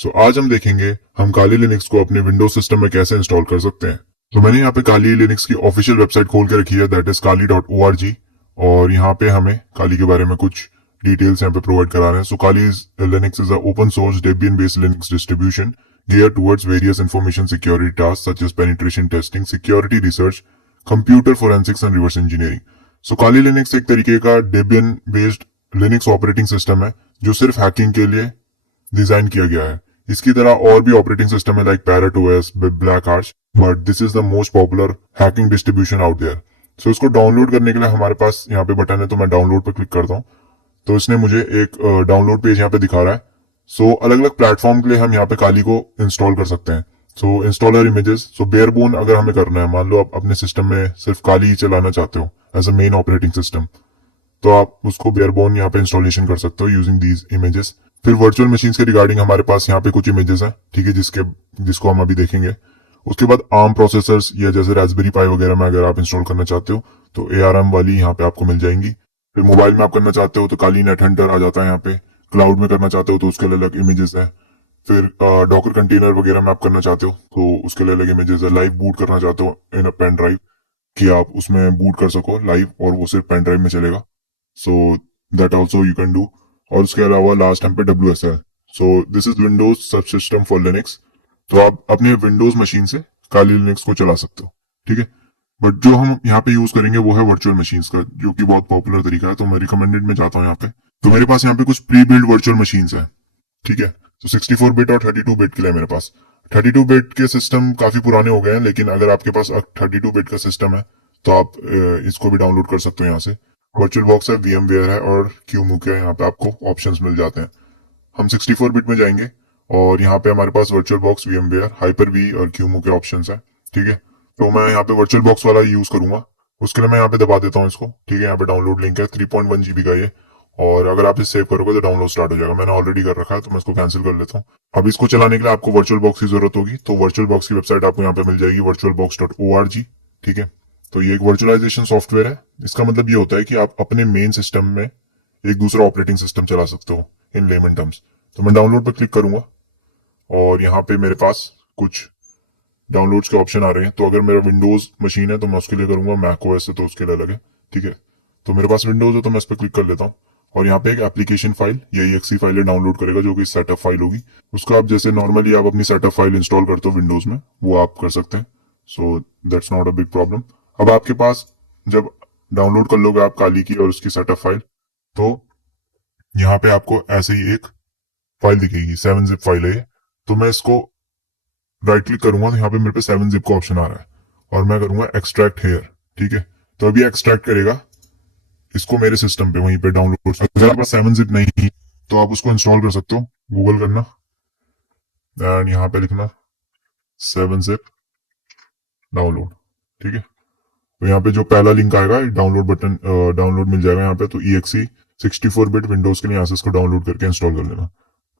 आज हम देखेंगे हम काली लिनक्स को अपने विंडोज सिस्टम में कैसे इंस्टॉल कर सकते हैं। तो मैंने यहाँ पे काली लिनक्स की ऑफिशियल वेबसाइट खोल के रखी है, दैट इज kali.org। और यहाँ पे हमें काली के बारे में कुछ डिटेल्स यहाँ पे प्रोवाइड करा रहे हैं। So Kali Linux is a open source Debian based Linux distribution geared towards various information security tasks such as penetration testing, security research, computer forensics and reverse engineering। So Kali Linux एक तरीके का Debian based Linux operating system है जो सिर्फ hacking के लिए design किया गया है। इसकी तरह और भी ऑपरेटिंग सिस्टम है like parrot OS, black arch, but this is the most popular hacking distribution out there. So इसको डाउनलोड करने के लिए हमारे पास यहाँ पे बटन है, तो मैं डाउनलोड पर क्लिक करता हूँ। तो इसने मुझे एक डाउनलोड पेज यहाँ पे दिखा रहा है। अलग अलग प्लेटफॉर्म के लिए हम यहाँ पे काली को इंस्टॉल कर सकते हैं। इंस्टॉलर इमेजेस, बेयर बोन अगर हमें करना है, मान लो आप अपने सिस्टम में सिर्फ काली ही चलाना चाहते हो as a main operating system, तो आप उसको बेयरबोन यहाँ पे इंस्टॉलेशन कर सकते हो यूजिंग दीज इमेजेस। फिर वर्चुअल मशीन्स के रिगार्डिंग हमारे पास यहाँ पे कुछ इमेजेस हैं, ठीक है, जिसको हम अभी देखेंगे। उसके बाद आर्म प्रोसेसर्स या जैसे रास्पबेरी पाई वगैरह में अगर आप इंस्टॉल करना चाहते हो तो ARM वाली यहाँ पे आपको मिल जाएंगी। फिर मोबाइल में आप करना चाहते हो तो काली नेट हंटर आ जाता है यहाँ पे। क्लाउड में करना चाहते हो तो उसके लिए अलग इमेजेस है। फिर डॉकर कंटेनर वगैरह में आप करना चाहते हो तो उसके लिए अलग इमेजेस है। लाइव बूट करना चाहते हो इन अ पेन ड्राइव कि आप उसमें बूट कर सको लाइव और वो सिर्फ पेन ड्राइव में चलेगा, so that also you can do. और उसके अलावा लास्ट टाइम पे WSL, so this is Windows सब सिस्टम फॉर लिनक्स। तो आप अपने विंडोज मशीन से काली लिनक्स को चला सकते हो, ठीक है। बट जो हम यहाँ पे यूज करेंगे वो है वर्चुअल मशीन्स का, जो कि बहुत पॉपुलर तरीका है, तो मैं रिकमेंडेड में जाता हूँ यहाँ पे। तो मेरे पास यहाँ पे कुछ प्री बिल्ड वर्चुअल मशीन्स है, ठीक है। तो 64 बिट और 32 बिट के लिए मेरे पास 32 बिट के सिस्टम काफी पुराने हो गए हैं, लेकिन अगर आपके पास 32 बिट का सिस्टम है तो आप इसको भी डाउनलोड कर सकते हो यहाँ से। वर्चुअल बॉक्स है, VMware है और QEMU है, यहाँ पे आपको ऑप्शंस मिल जाते हैं। हम 64 बिट में जाएंगे और यहाँ पे हमारे पास वर्चुअल बॉक्स, VMware, Hyper-V और QEMU के ऑप्शंस हैं, ठीक है। तो मैं यहाँ पे वर्चुअल बॉक्स वाला यूज करूंगा। उसके लिए मैं यहाँ पे दबा देता हूँ इसको, ठीक है। यहाँ पे डाउनलोड लिंक है, 3.1 GB का ये। और अगर आप इसे सेव करोगे तो डाउनलोड स्टार्ट हो जाएगा। मैंने ऑलरेडी कर रखा है तो मैं इसको कैंसिल कर लेता हूँ। अब इसको चलाने के लिए आपको वर्चुअल बॉक्स की जरूरत होगी, तो वर्चुअल बॉक्स की वेबसाइट आपको यहाँ पे मिल जाएगी, virtualbox.org, ठीक है। तो ये एक वर्चुअलाइजेशन सॉफ्टवेयर है। इसका मतलब ये होता है कि आप अपने मेन सिस्टम में एक दूसरा ऑपरेटिंग सिस्टम चला सकते हो इन लेमन टर्म्स। तो मैं डाउनलोड पर क्लिक करूंगा और यहाँ पे मेरे पास कुछ डाउनलोड्स के ऑप्शन आ रहे हैं। तो अगर मेरा विंडोज मशीन है तो मैं उसके लिए करूंगा, मैक ओएस है तो उसके लिए अलग है, ठीक है। तो मेरे पास विंडोज है तो मैं इस पर क्लिक कर लेता हूँ और यहाँ पे एक एप्लीकेशन फाइल या exe फाइल डाउनलोड करेगा जो कि सेटअप फाइल होगी। उसका आप जैसे नॉर्मली आप अपनी सेटअप फाइल इंस्टॉल करते हो विंडोज में, वो आप कर सकते हैं। So that's not a big problem. अब आपके पास जब डाउनलोड कर लोगे आप काली की और उसकी सेटअप फाइल, तो यहाँ पे आपको ऐसे ही एक फाइल दिखेगी, 7-zip फाइल है ये। तो मैं इसको राइट क्लिक करूंगा तो यहाँ पे मेरे पे 7-zip का ऑप्शन आ रहा है और मैं करूंगा एक्सट्रैक्ट हेयर, ठीक है। तो अभी एक्सट्रैक्ट करेगा इसको मेरे सिस्टम पे वहीं पे डाउनलोड। अगर आपका 7-zip नहीं तो आप उसको इंस्टॉल कर सकते हो। गूगल करना एंड यहाँ पे लिखना 7-zip डाउनलोड, ठीक है। तो यहाँ पे जो पहला लिंक आएगा डाउनलोड बटन, डाउनलोड मिल जाएगा यहाँ पे। तो exe 64 बिट विंडोज के लिए यहाँ से इसको डाउनलोड करके इंस्टॉल कर लेना,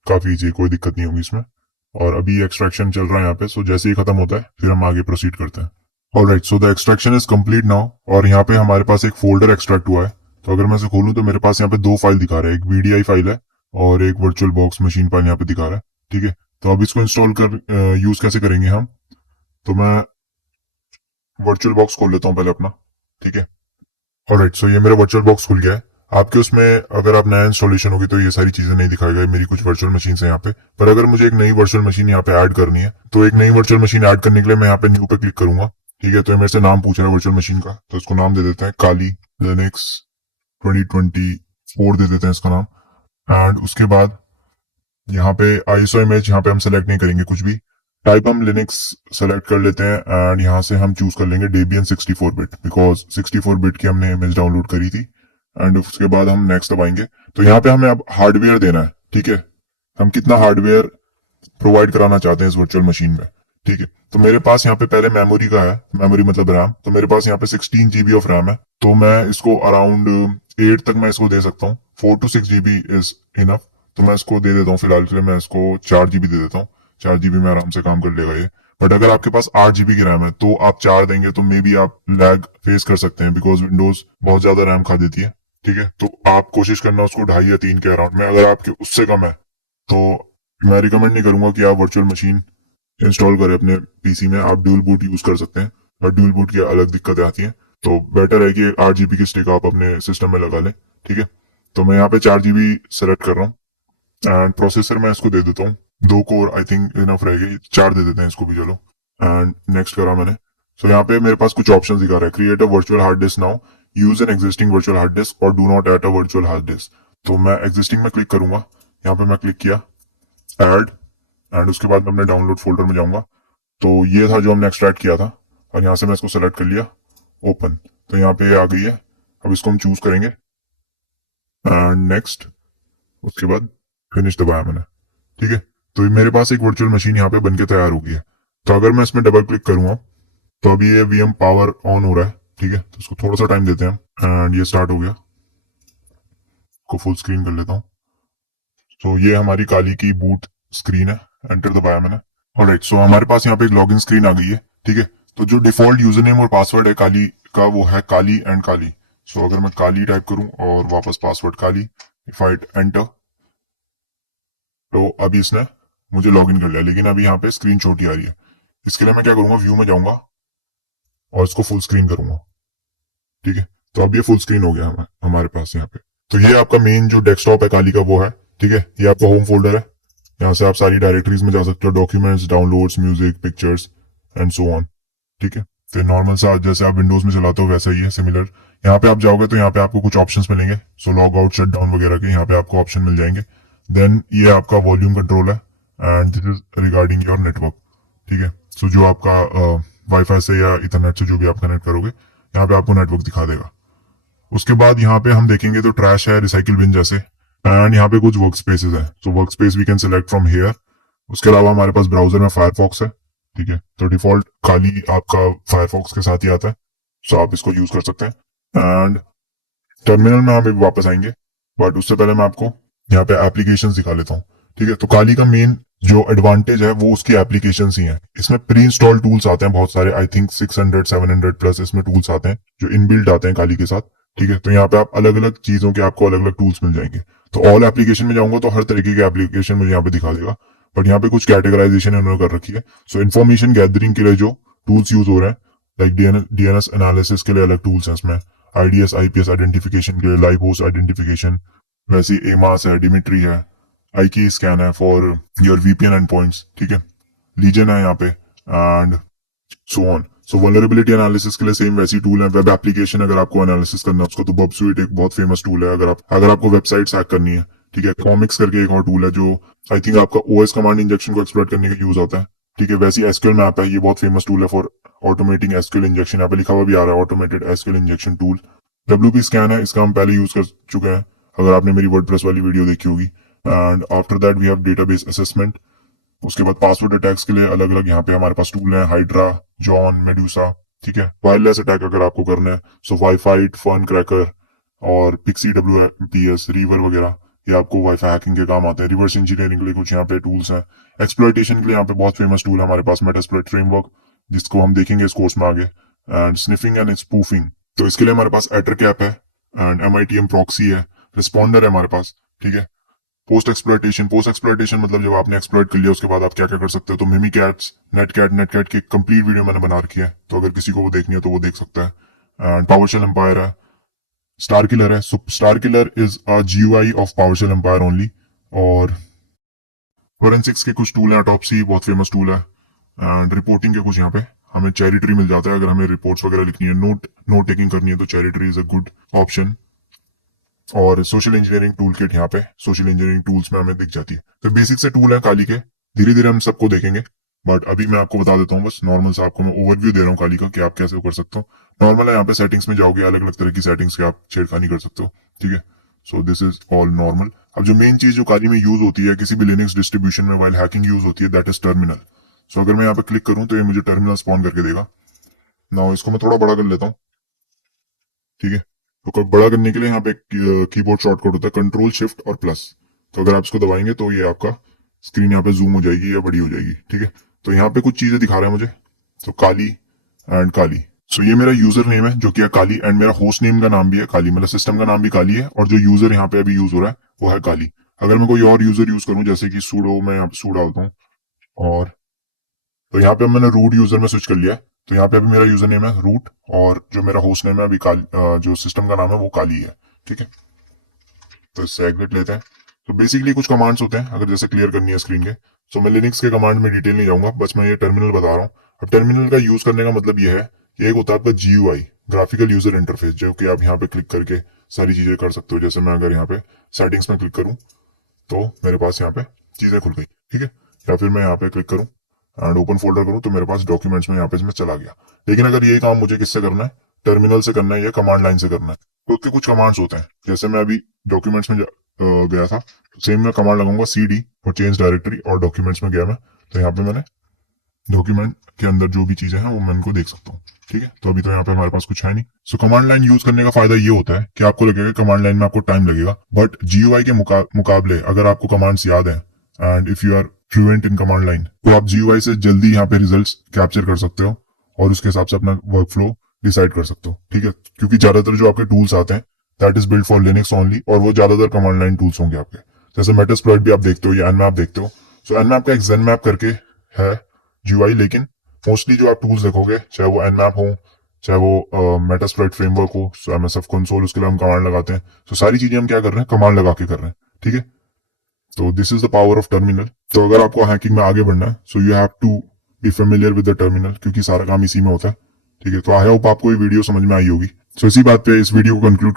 काफी इजी, कोई दिक्कत नहीं होगी इसमें। और अभी एक्सट्रैक्शन चल रहा है यहाँ पे। जैसे ही खत्म होता है फिर हम आगे प्रोसीड करते हैं। Alright, so the extraction is complete now. और यहाँ पे हमारे पास एक फोल्डर एक्सट्रैक्ट हुआ है। तो अगर मैं इसे खोलूं तो मेरे पास यहाँ पे दो फाइल दिखा रहा है, एक VDI फाइल है और एक वर्चुअल बॉक्स मशीन फाइल यहाँ पे दिखा रहा है, ठीक है। तो अब इसको इंस्टॉल कर यूज कैसे करेंगे हम, तो मैं वर्चुअल बॉक्स खोल लेता हूँ पहले अपना, ठीक है। ऑलराइट, सो ये मेरा वर्चुअल बॉक्स खुल गया है। आपके उसमें अगर आप नया इंस्टॉलेशन होगी तो ये सारी चीजें नहीं दिखाएगा, मेरी कुछ वर्चुअल मशीन है यहाँ पे। पर अगर मुझे एक नई वर्चुअल मशीन यहाँ पे ऐड करनी है तो एक नई वर्चुअल मशीन ऐड करने के लिए मैं यहाँ पे न्यू पे क्लिक करूंगा, ठीक है। तो मेरे से नाम पूछ रहा है वर्चुअल मशीन का, तो इसको नाम दे देते हैं काली लिनक्स 2024 दे देते हैं इसका नाम। एंड उसके बाद यहाँ पे ISO इमेज यहाँ पे हम सेलेक्ट नहीं करेंगे कुछ भी, टाइप हम लिनक्स सेलेक्ट कर लेते हैं एंड यहाँ से हम चूज कर लेंगे डेबियन 64 बिट, बिकॉज 64 बिट की हमने इमेज डाउनलोड करी थी। एंड उसके बाद हम नेक्स्ट दबाएंगे। तो यहाँ पे हमें अब हार्डवेयर देना है, ठीक है। हम कितना हार्डवेयर प्रोवाइड कराना चाहते हैं इस वर्चुअल मशीन में, ठीक है। तो मेरे पास यहाँ पे पहले मेमोरी का है, मेमोरी मतलब रैम। तो मेरे पास यहाँ पे 16 GB ऑफ रैम है, तो मैं इसको अराउंड 8 तक मैं इसको दे सकता हूँ। 4 to 6 GB इज इनफ, तो मैं इसको दे देता हूँ। फिलहाल के लिए मैं इसको 4 GB दे देता हूँ। 4 GB में आराम से काम कर लेगा ये। बट अगर आपके पास 8 GB की रैम है तो आप 4 देंगे तो मे बी आप लैग फेस कर सकते हैं, बिकॉज विंडोज बहुत ज्यादा रैम खा देती है, ठीक है। तो आप कोशिश करना उसको 2.5 या 3 के अराउंड में। अगर आपके उससे कम है तो मैं रिकमेंड नहीं करूंगा कि आप वर्चुअल मशीन इंस्टॉल करें अपने पीसी में। आप ड्यूल बूट यूज कर सकते हैं, बट ड्यूल बूट की अलग दिक्कतें आती हैं। तो बेटर है कि 8 GB की स्टिक आप अपने सिस्टम में लगा लें। ठीक है, तो मैं यहाँ पे 4 GB सेलेक्ट कर रहा हूँ। एंड प्रोसेसर मैं इसको दे देता हूँ 2 कोर, आई थिंक इनफ रहेगी। 4 दे देते हैं इसको भी, चलो। एंड नेक्स्ट करा मैंने। सो यहाँ पे मेरे पास कुछ ऑप्शन दिखा रहा है, create a virtual hard disk now, use an existing virtual hard disk और do not add a virtual hard disk. तो मैं एग्जिस्टिंग में क्लिक करूंगा। यहाँ पे मैं क्लिक किया ऐड, एंड उसके बाद मैं अपने डाउनलोड फोल्डर में जाऊंगा। तो ये था जो हमने एक्सट्रैक्ट किया था, और यहाँ से मैं इसको सेलेक्ट कर लिया, ओपन। तो यहाँ पे आ गई है। अब इसको हम चूज करेंगे एंड नेक्स्ट, उसके बाद फिनिश दबाया मैंने। ठीक है, तो ये मेरे पास एक वर्चुअल मशीन यहाँ पे बनके तैयार हो गई है। तो अगर मैं इसमें डबल क्लिक करूंगा तो अभी ये वीएम पावर ऑन हो रहा है। ठीक है, तो इसको थोड़ा सा टाइम देते हैं हम, एंड ये स्टार्ट हो गया। को फुल स्क्रीन कर लेता हूँ। तो ये हमारी काली की बूट स्क्रीन है, एंटर दबाया मैंने। ऑलराइट, सो हमारे पास यहाँ पे एक लॉगिन स्क्रीन आ गई है। ठीक है, तो जो डिफॉल्ट यूजर नेम और पासवर्ड है काली का, वो है काली एंड काली। सो अगर मैं काली टाइप करूं और वापस password Kali, if I enter, तो अभी इसने मुझे लॉगिन कर लिया, लेकिन अभी यहाँ पे स्क्रीन छोटी आ रही है। इसके लिए मैं क्या करूंगा, व्यू में जाऊंगा और इसको फुल स्क्रीन करूंगा। ठीक है, तो अब ये फुल स्क्रीन हो गया हमारे पास यहाँ पे। तो ये आपका मेन जो डेस्कटॉप है काली का, वो है। ठीक है, ये आपका होम फोल्डर है। यहाँ से आप सारी डायरेक्टरीज में जा सकते हो, documents, downloads, music, pictures and so on. ठीक है, फिर नॉर्मल सा जैसे आप विंडोज में चलाते हो वैसा ही है, सिमिलर। यहाँ पे आप जाओगे तो यहाँ पे आपको कुछ ऑप्शंस मिलेंगे, so log out, shut down वगैरह के यहाँ पे आपको ऑप्शन मिल जाएंगे। देन ये आपका वॉल्यूम कंट्रोल है, and this is regarding your network. ठीक है, सो जो आपका वाईफाई से या इथरनेट से जो भी आप कनेक्ट करोगे, यहाँ पे आपको नेटवर्क दिखा देगा। उसके बाद यहाँ पे हम देखेंगे तो ट्रैश है, रिसाइकिल बिन जैसे, एंड यहाँ पे कुछ वर्क स्पेसेस है। So work space we can select from here. उसके अलावा हमारे पास ब्राउजर में फायरफॉक्स है। ठीक है, तो डिफॉल्ट खाली आपका फायरफॉक्स के साथ ही आता है, सो आप इसको यूज कर सकते हैं। एंड टर्मिनल में आप वापस आएंगे, बट उससे पहले मैं आपको यहाँ पे एप्लीकेशंस दिखा लेता हूँ। ठीक है, तो काली का मेन जो एडवांटेज है वो उसकी एप्लीकेशंस ही हैं। इसमें प्री इंस्टॉल टूल्स आते हैं बहुत सारे, आई थिंक 600-700 प्लस इसमें टूल्स आते हैं जो इनबिल्ट आते हैं काली के साथ। ठीक है, तो यहाँ पे आप अलग अलग चीजों के आपको अलग अलग टूल्स मिल जाएंगे। तो ऑल एप्लीकेशन में जाऊंगा तो हर तरीके के एप्लीकेशन मुझे यहाँ पे दिखा देगा, बट यहाँ पे कुछ कैटेगराइजेशन इन्होंने कर रखी है। सो इन्फॉर्मेशन गैदरिंग के लिए जो टूल्स यूज हो रहे हैं, लाइक डीएनएस एनालिसिस के लिए अलग टूल्स हैं इसमें, आईडीएस आईपीएस आइडेंटिफिकेशन के लिए, लाइव होस्ट आइडेंटिफिकेशन, वैसे एमास है, डिमिट्री है, आईकी स्कैन है for your VPN and points. ठीक है, लीजन है यहाँ पे, and so on. So vulnerability analysis के लिए सेम वैसी टूल है। वेब एप्लीकेशन अगर आपको एनालिसिस करना है उसको, तो बबसुइट एक बहुत फेमस टूल है अगर आपको वेबसाइट हैक करनी है। ठीक है, कॉमिक्स करके एक और टूल है जो आई थिंक आपका ओएस कमांड इंजेक्शन को एक्सप्लोइट करने का यूज होता है। ठीक है, वैसी एसक्यूएल मैप है, ये बहुत फेमस टूल है फॉर ऑटोमेटिंग एसक्यूएल इंजेक्शन। यहाँ पे लिखा हुआ भी आ रहा है, automated SQL injection tool. WP scan है, इसका हम पहले यूज कर चुके हैं अगर आपने मेरी वर्डप्रेस वाली वीडियो देखी होगी। And after that we have database assessment. उसके बाद पासवर्ड अटैक्स के लिए अलग अलग यहाँ पे हमारे पास टूल है, हाइड्रा, जॉन, मेडूसा। ठीक है, वायरलेस अटैक अगर आपको करना है, सो वाईफाई, फन क्रैकर और पिक्सी WPS, रीवर वगैरह, ये आपको वाईफाई हैकिंग के काम आते हैं। रिवर्स इंजीनियरिंग के लिए कुछ यहाँ पे टूल्स हैं। एक्सप्लॉइटेशन के लिए यहाँ पे बहुत फेमस टूल है हमारे पास, मेटास्प्लॉइट फ्रेमवर्क, जिसको हम देखेंगे इस कोर्स में आगे। एंड स्निफिंग एंड स्पूफिंग, तो इसके लिए हमारे पास एटरकैप है, एंड MITM प्रॉक्सी है, रिस्पॉन्डर है हमारे पास। ठीक है, पोस्ट एक्सप्लॉइटेशन मतलब जब आपने एक्सप्लॉइट कर लिया उसके बाद आप क्या क्या कर सकते हो, तो मिमी कैट्स, नेटकैट की कंप्लीट वीडियो मैंने बना रखी है, तो अगर किसी को वो देखनी है तो वो देख सकता है। एंड पावरशेल एम्पायर है, स्टार किलर है। Starkiller is a GUI of PowerShell Empire only. और फोरेंसिक्स के कुछ टूल हैं, ऑटोप्सी बहुत फेमस टूल है। एंड रिपोर्टिंग के कुछ यहाँ पे हमें चेरी ट्री मिल जाता है, अगर हमें रिपोर्ट्स वगैरह लिखनी है, नोट टेकिंग करनी है, तो cherry tree is a good option. और सोशल इंजीनियरिंग टूल किट यहाँ पे सोशल इंजीनियरिंग टूल्स में हमें दिख जाती है। तो बेसिक से टूल है काली के, धीरे धीरे हम सबको देखेंगे, बट अभी मैं आपको बता देता हूँ बस नॉर्मल से, आपको मैं ओवरव्यू दे रहा हूँ काली का कि आप कैसे कर सकते हो। नॉर्मल है, यहाँ पे सेटिंग्स में जाओगे, अलग अलग तरह की सेटिंग्स के आप छेड़खानी कर सकते हो। ठीक है, so this is all normal. अब जो मेन चीज जो काली में यूज होती है किसी भी लिनक्स डिस्ट्रीब्यूशन में वाइल हैकिंग यूज होती है, दैट इज टर्मिनल। सो अगर मैं यहाँ पे क्लिक करूँ तो ये मुझे टर्मिनल स्पॉन करके देगा। नाउ इसको मैं थोड़ा बड़ा कर लेता हूँ। ठीक है, तो बड़ा करने के लिए यहाँ पे कीबोर्ड शॉर्टकट होता है, कंट्रोल शिफ्ट और प्लस। तो अगर आप इसको दबाएंगे तो ये आपका स्क्रीन यहाँ पे जूम हो जाएगी या बड़ी हो जाएगी। ठीक है, तो यहाँ पे कुछ चीजें दिखा रहा है मुझे, तो काली एंड काली। सो ये मेरा यूजर नेम है जो कि है काली, एंड मेरा होस्ट नेम का नाम भी है काली, मतलब सिस्टम का नाम भी काली है, और जो यूजर यहाँ पे अभी यूज हो रहा है वो है काली। अगर मैं कोई और यूजर यूज करूं, जैसे कि sudo, मैं यहाँ पे sudo डालता हूँ, और तो यहाँ पे मैंने रूट यूजर में स्विच कर लिया है। तो यहाँ पे अभी मेरा यूजर नेम है रूट, और जो मेरा होस्ट नेम है अभी जो सिस्टम का नाम है वो काली है। ठीक है, तो इससे एग्जिट लेते हैं। तो बेसिकली कुछ कमांड्स होते हैं, अगर जैसे क्लियर करनी है स्क्रीन के, तो मैं लिनक्स के कमांड में डिटेल नहीं जाऊंगा, बस मैं ये टर्मिनल बता रहा हूँ। अब टर्मिनल का यूज करने का मतलब ये है कि एक होता है आपका GUI, ग्राफिकल यूजर इंटरफेस, जो कि आप यहाँ पे क्लिक करके सारी चीजें कर सकते हो। जैसे मैं अगर यहाँ पे सेटिंग्स में क्लिक करूँ तो मेरे पास यहाँ पे चीजें खुल गई। ठीक है, या फिर मैं यहाँ पे क्लिक करूँ एंड ओपन फोल्डर करूँ तो मेरे पास डॉक्यूमेंट्स में यहाँ पे मैं चला गया। लेकिन अगर ये काम मुझे किससे करना है, टर्मिनल से करना है या कमांड लाइन से करना है, तो उसके कुछ कमांड्स होते हैं। जैसे मैं अभी डॉक्यूमेंट्स में गया था, सेम मैं कमांड लगाऊंगा CD और चेंज डायरेक्टरी, और डॉक्यूमेंट्स में गया मैं, तो यहाँ पे मैंने डॉक्यूमेंट के अंदर जो भी चीजें हैं वो मैं इनको देख सकता हूँ। ठीक है, तो अभी तो यहाँ पे हमारे पास कुछ है नहीं। सो कमांड लाइन यूज करने का फायदा ये होता है कि आपको लगेगा कमांड लाइन में आपको टाइम लगेगा, बट GUI के मुकाबले अगर आपको कमांड्स याद है and if you are fluent in command line, तो आप GUI से जल्दी यहाँ पे रिजल्ट्स कैप्चर कर सकते हो और उसके हिसाब से अपना वर्क फ्लो डिसाइड कर सकते हो। ठीक है, क्योंकि ज्यादातर जो आपके टूल्स आते हैं that is build for Linux only, और वो ज्यादातर कमांड लाइन टूल्स होंगे आपके। जैसे मेटास्प्लॉइट भी आप देखते हो या nmap देखते हो। सो nmap का एक zenmap करके है GUI, लेकिन मोस्टली जो आप टूल्स देखोगे, चाहे वो nmap हो, चाहे वो मेटास्प्लॉइट फ्रेमवर्क हो, MSF कंसोल, उसके लिए हम कमांड लगाते हैं। तो सारी चीजें हम क्या कर रहे हैं, कमांड लगा के कर रहे हैं। ठीक है, तो this is the power of terminal. तो अगर आपको हैकिंग में आगे बढ़ना है, so you have to be familiar with the terminal, क्योंकि सारा काम इसी में होता है। ठीक है, तो आई होप आपको ये वीडियो समझ में आई होगी। सो इसी बात पे इस वीडियो को कंक्लूड